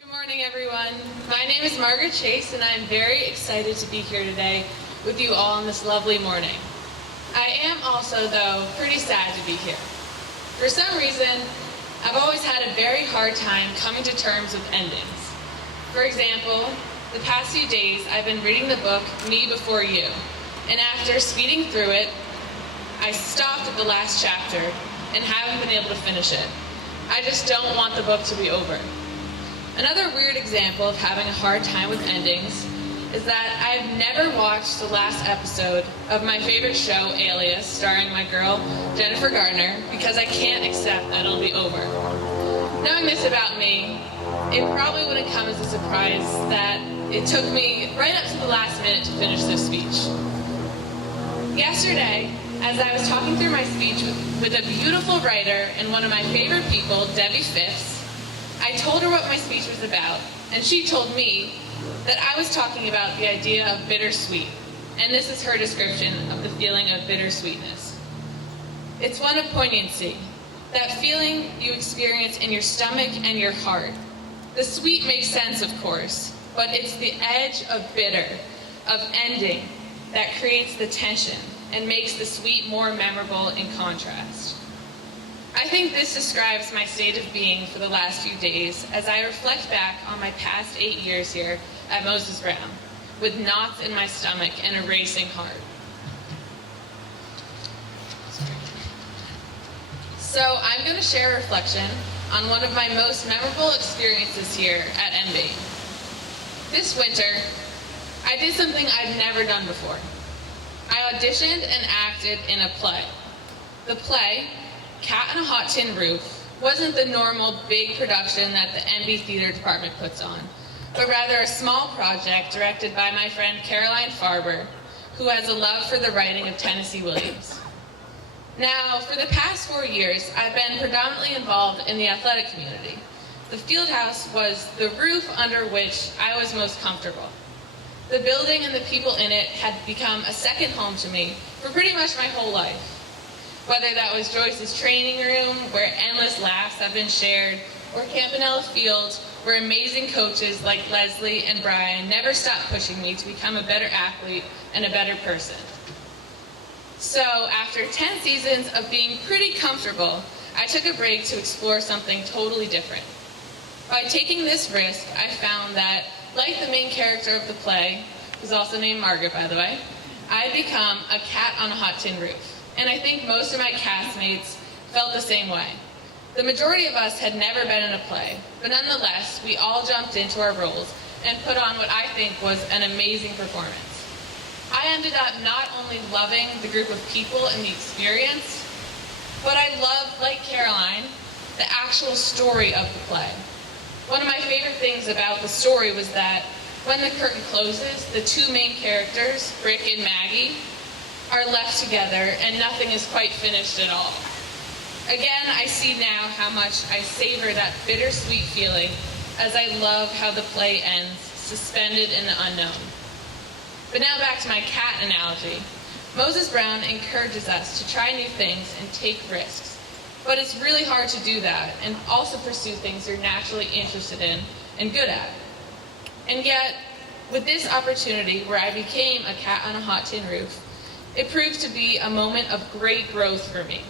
Good morning, everyone. My name is Margaret Chase, and I'm very excited to be here today with you all on this lovely morning. I am also, though, pretty sad to be here. For some reason, I've always had a very hard time coming to terms with endings. For example, the past few days, I've been reading the book Me Before You, and after speeding through it, I stopped at the last chapter and haven't been able to finish it. I just don't want the book to be over. Another weird example of having a hard time with endings is that I've never watched the last episode of my favorite show, Alias, starring my girl, Jennifer Garner, because I can't accept that it'll be over. Knowing this about me, it probably wouldn't come as a surprise that it took me right up to the last minute to finish this speech. Yesterday, as I was talking through my speech with a beautiful writer and one of my favorite people, Debbie Phipps, I told her what my speech was about, and she told me that I was talking about the idea of bittersweet, and this is her description of the feeling of bittersweetness. It's one of poignancy, that feeling you experience in your stomach and your heart. The sweet makes sense, of course, but it's the edge of bitter, of ending, that creates the tension and makes the sweet more memorable in contrast. I think this describes my state of being for the last few days as I reflect back on my past 8 years here at Moses Brown, with knots in my stomach and a racing heart. So I'm going to share a reflection on one of my most memorable experiences here at MB. This winter, I did something I'd never done before. I auditioned and acted in a play. The play, Cat on a Hot Tin Roof, wasn't the normal big production that the MB Theater Department puts on, but rather a small project directed by my friend Caroline Farber, who has a love for the writing of Tennessee Williams. Now, for the past 4 years, I've been predominantly involved in the athletic community. The field house was the roof under which I was most comfortable. The building and the people in it had become a second home to me for pretty much my whole life. Whether that was Joyce's training room, where endless laughs have been shared, or Campanella Field, where amazing coaches like Leslie and Brian never stopped pushing me to become a better athlete and a better person. So, after 10 seasons of being pretty comfortable, I took a break to explore something totally different. By taking this risk, I found that, like the main character of the play, who's also named Margaret, by the way, I'd become a cat on a hot tin roof. And I think most of my castmates felt the same way. The majority of us had never been in a play, but nonetheless, we all jumped into our roles and put on what I think was an amazing performance. I ended up not only loving the group of people and the experience, but I loved, like Caroline, the actual story of the play. One of my favorite things about the story was that when the curtain closes, the two main characters, Brick and Maggie, are left together and nothing is quite finished at all. Again, I see now how much I savor that bittersweet feeling as I love how the play ends, suspended in the unknown. But now back to my cat analogy. Moses Brown encourages us to try new things and take risks. But it's really hard to do that and also pursue things you're naturally interested in and good at. And yet, with this opportunity where I became a cat on a hot tin roof, it proved to be a moment of great growth for me.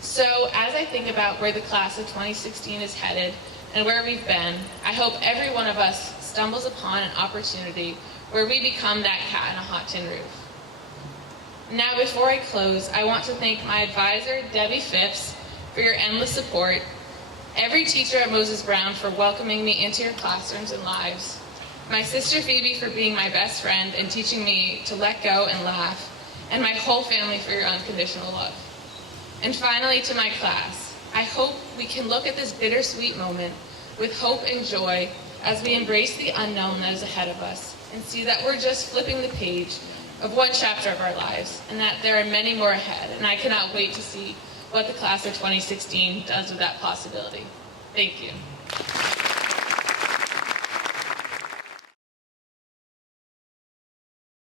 So, as I think about where the class of 2016 is headed and where we've been, I hope every one of us stumbles upon an opportunity where we become that cat on a hot tin roof. Now, before I close, I want to thank my advisor, Debbie Phipps, for your endless support, every teacher at Moses Brown for welcoming me into your classrooms and lives, my sister Phoebe for being my best friend and teaching me to let go and laugh, and my whole family for your unconditional love. And finally, to my class, I hope we can look at this bittersweet moment with hope and joy as we embrace the unknown that is ahead of us and see that we're just flipping the page of one chapter of our lives and that there are many more ahead. And I cannot wait to see what the class of 2016 does with that possibility. Thank you.